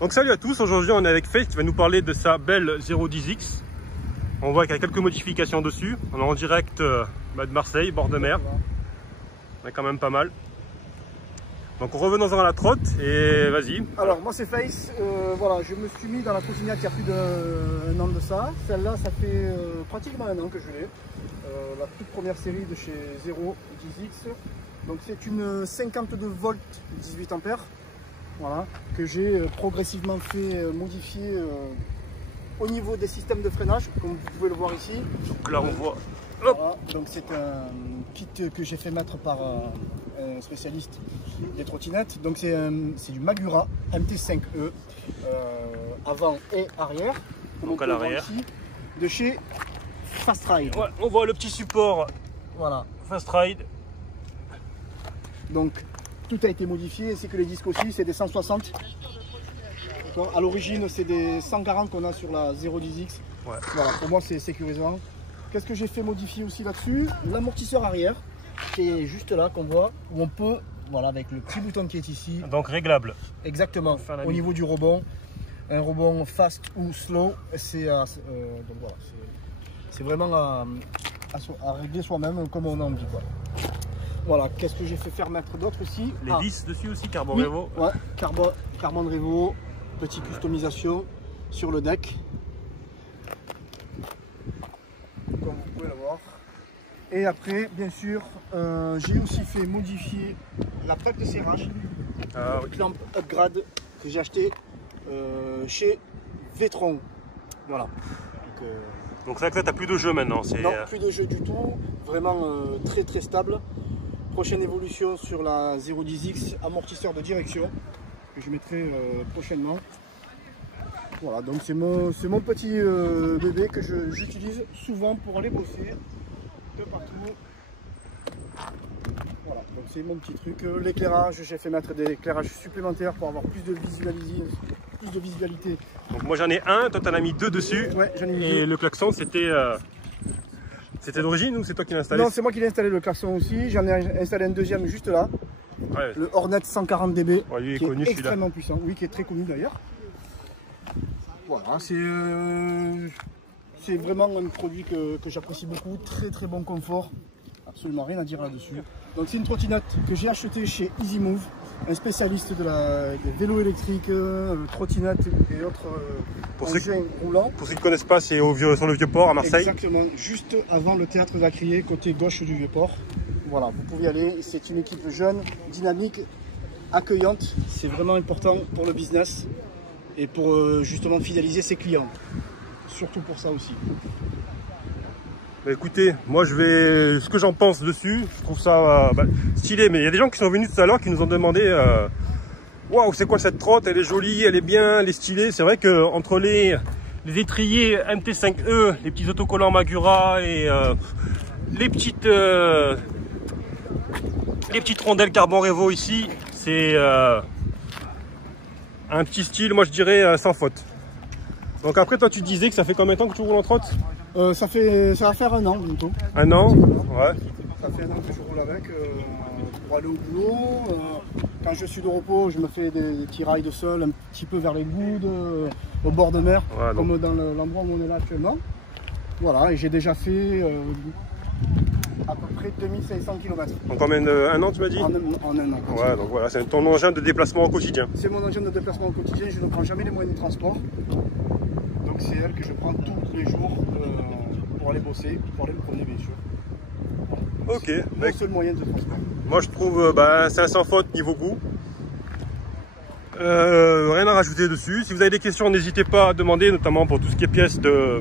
Donc salut à tous, aujourd'hui on est avec Face qui va nous parler de sa belle 010X. On voit qu'il y a quelques modifications dessus. On est en direct de Marseille, bord de mer. On est quand même pas mal. Donc revenons-en à la trotte et vas-y. Alors moi c'est Face, voilà, je me suis mis dans la trottinette il y a plus d'un an de ça. Celle-là ça fait pratiquement un an que je l'ai. La toute première série de chez 010X. Donc c'est une 52 volts 18 ampères. Voilà, que j'ai progressivement fait modifier au niveau des systèmes de freinage, comme vous pouvez le voir ici. Donc là on voit. Voilà, donc c'est un kit que j'ai fait mettre par un spécialiste des trottinettes. Donc c'est du Magura MT5E avant et arrière. Donc à l'arrière. De chez Fast Ride. Ouais, on voit le petit support. Voilà. Fast Ride. Donc tout a été modifié, c'est que les disques aussi, c'est des 160. À l'origine, c'est des 140 qu'on a sur la 010X. Ouais. Voilà, pour moi, c'est sécurisant. Qu'est-ce que j'ai fait modifier aussi là-dessus? L'amortisseur arrière, qui est juste là, qu'on voit, où on peut, voilà, avec le petit bouton qui est ici. Donc réglable. Exactement, au niveau du rebond. Un rebond fast ou slow, c'est voilà, vraiment à régler soi-même comme on a envie. Voilà, qu'est-ce que j'ai fait faire mettre d'autre aussi? Les vis dessus aussi, Carbon oui, Revo. Ouais, Carbon Revo, petite customisation sur le deck. Comme vous pouvez le voir. Et après, bien sûr, j'ai aussi fait modifier la plaque de serrage. Clamp Upgrade que j'ai acheté chez Vetron. Voilà. Donc c'est vrai que là, tu n'as plus de jeu maintenant. Non, plus de jeu du tout. Vraiment très stable. Prochaine évolution sur la 010X, amortisseur de direction que je mettrai prochainement. Voilà, donc c'est mon petit bébé que j'utilise souvent pour aller bosser de partout. Voilà, donc c'est mon petit truc. L'éclairage, j'ai fait mettre des éclairages supplémentaires pour avoir plus de visualité. Donc moi j'en ai un, toi t'en as mis deux dessus. Ouais, j'en ai mis et deux. Le klaxon c'était d'origine ou c'est toi qui l'as installé? Non, c'est moi qui l'ai installé le klaxon aussi. J'en ai installé un deuxième juste là. Ouais. Le Hornet 140 dB. Ouais, lui, qui est connu, est extrêmement puissant. Oui, qui est très connu d'ailleurs. Voilà, c'est vraiment un produit que j'apprécie beaucoup. Très bon confort. Absolument rien à dire là-dessus. Donc c'est une trottinette que j'ai achetée chez EasyMove, un spécialiste des vélos électriques, trottinettes et autres engins roulants. Pour ceux qui ne connaissent pas, c'est sur le Vieux-Port à Marseille. Exactement, juste avant le théâtre d'Acrier, côté gauche du Vieux-Port. Voilà, vous pouvez y aller. C'est une équipe jeune, dynamique, accueillante. C'est vraiment important pour le business et pour justement fidéliser ses clients. Surtout pour ça aussi. Bah écoutez, moi ce que j'en pense dessus, je trouve ça stylé, mais il y a des gens qui sont venus tout à l'heure qui nous ont demandé waouh, c'est quoi cette trotte, elle est jolie, elle est bien, elle est stylée. C'est vrai que entre les étriers MT5E, les petits autocollants Magura et les petites rondelles Carbon Revo ici, c'est un petit style, moi je dirais sans faute. Donc après toi tu disais que ça fait combien de temps que tu roules en trotte? Ça va faire un an bientôt. Un an? Ouais. Ça fait un an que je roule avec pour aller au boulot. Quand je suis de repos, je me fais des petits rails de sol un petit peu vers les Goudes, au bord de mer, ouais, comme dans l'endroit où on est là actuellement. Voilà, et j'ai déjà fait à peu près 2500 km. En combien un an tu m'as dit? En un an. Ouais, donc voilà, c'est ton engin de déplacement au quotidien. C'est mon engin de déplacement au quotidien, je ne prends jamais les moyens de transport. Donc c'est elle que je prends tous les jours pour aller bosser, pour aller me promener bien sûr. Voilà. Ok. Mon seul moyen de transport. Moi je trouve c'est un sans faute niveau goût. Rien à rajouter dessus. Si vous avez des questions, n'hésitez pas à demander, notamment pour tout ce qui est pièces de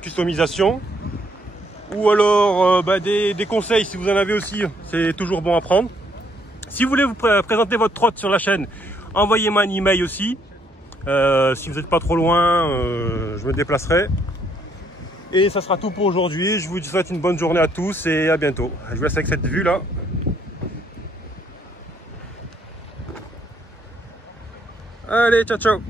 customisation. Ou alors des conseils si vous en avez aussi, c'est toujours bon à prendre. Si vous voulez vous présenter votre trotte sur la chaîne, envoyez-moi un email aussi. Si vous n'êtes pas trop loin, je me déplacerai. Et ça sera tout pour aujourd'hui. Je vous souhaite une bonne journée à tous et à bientôt. Je vous laisse avec cette vue là. Allez, ciao ciao.